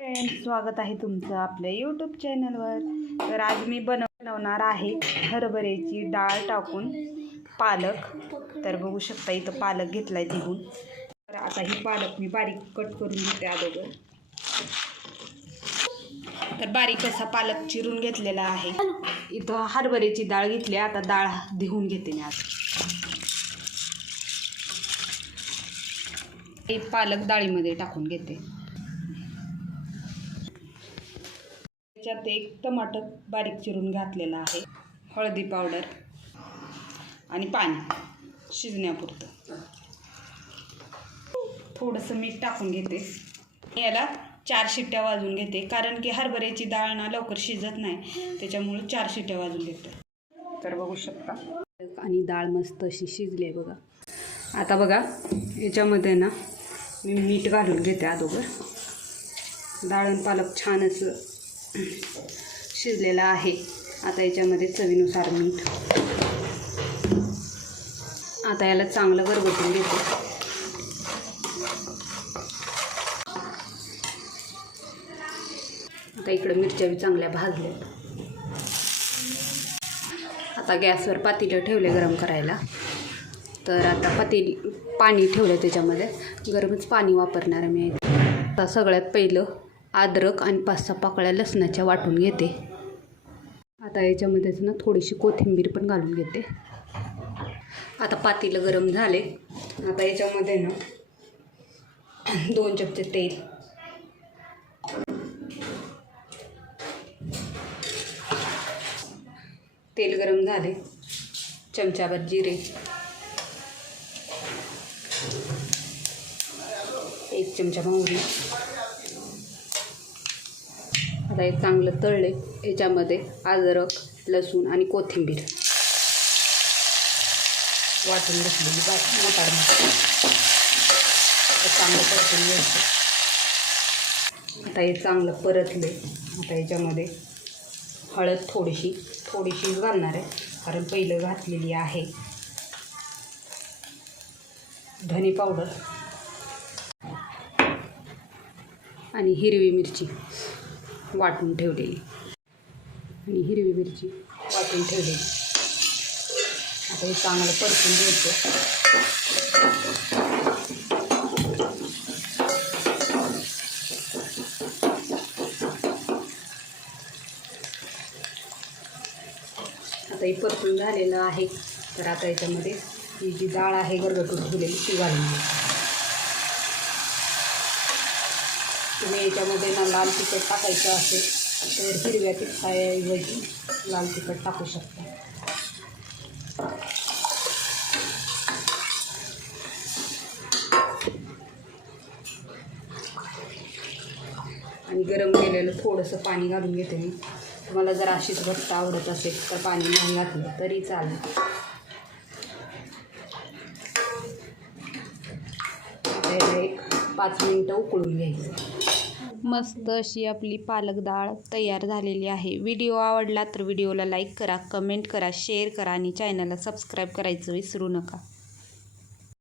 Friends स्वागत आहे तुमचं आपल्या यूट्यूब चॅनलवर तर आज मी बनव बनवणार आहे हरभऱ्याची डाळ टाकून पालक. तर बघू शकता इथं पालक घेतलाय धुवून तर आता ही पालक मी बारीक कट करून घेते अगोदर. तर बारीक असा पालक चिरून घेतलेला आहे. इथं हरभऱ्याची डाळ घेतली आता डाळ धुवून घेते मी आज. हे पालक डाळीमध्ये टाकून घेते. त्याच्यात एक टमाटर बारीक चिरून घातलेला आहे. हळदी पावडर आणि पाणी शिजण्यापुरतं. थोडंसं मीठ टाकून घेते. याला चार शिट्ट्या वाजून घेते कारण की हरभऱ्याची डाळ ना लवकर शिजत नाही त्याच्यामुळे चार शिट्ट्या वाजून घेते. तर बघू शकता. आणि डाळ मस्त अशी शिजली आहे बघा. आता बघा याच्यामध्ये ना मी मीठ घालून घेते अगोदर. डाळ आणि पालक छान असं शिजलेला आहे. आता याच्यामध्ये चवीनुसार मीठ. आता याला चांगलं गरगटून घेते. आता इकडं मिरच्या बी चांगल्या भाजल्या. आता गॅसवर पातेलं ठेवले गरम करायला. तर आता पातेली पाणी ठेवलं त्याच्यामध्ये. गरमच पाणी वापरणार मी. आता सगळ्यात पहिलं अद्रक आणि पाच सहा पाकळ्या लसणाच्या वाटून घेते. आता याच्यामध्येच ना थोडीशी कोथिंबीर पण घालून घेते. आता पातेलं गरम झाले. आता याच्यामध्ये ना दोन चमचे तेल. तेल गरम झाले. चमचाभर जिरे. एक चमचा मोहरी. आता हे चांगलं तळले याच्यामध्ये अद्रक लसूण आणि कोथिंबीर. वाटून घेतलेली मोटारमध्ये आता चांगलं परतून घ्यायचं. आता हे चांगलं परतले आता याच्यामध्ये हळद थोडीशी थोडीशीच घालणार आहे. कारण पहिलं घातलेली आहे. धने पावडर. आणि हिरवी मिरची. वाटून ठेवलेली. आणि हिरवी मिरची वाटून ठेवलेली. आता हे चांगलं परतून घ्यायचं. आता हे परतून झालेलं आहे. तर आता याच्यामध्ये ही जी डाळ आहे गरगटून ठेवलेली ती घालून घ्यायची तुम्ही याच्यामध्ये ना लाल तिखट टाकायचं असेल तर हिरव्या तिखटाऐवजी लाल तिखट टाकू शकता. आणि गरम केलेलं थोडंसं पाणी घालून घेते मी. तुम्हाला जर अशीच घट्ट आवडत असेल तर पाणी नाही घातलं तरी चालेल आता याला एक पाच मिनटं उकळून घ्यायचं. मस्त अशी आपली पालक डाळ तयार झालेली आहे. व्हिडिओ आवडला तर व्हिडिओला लाईक करा कमेंट करा शेअर करा आणि चॅनलला सबस्क्राईब करायचं विसरू नका.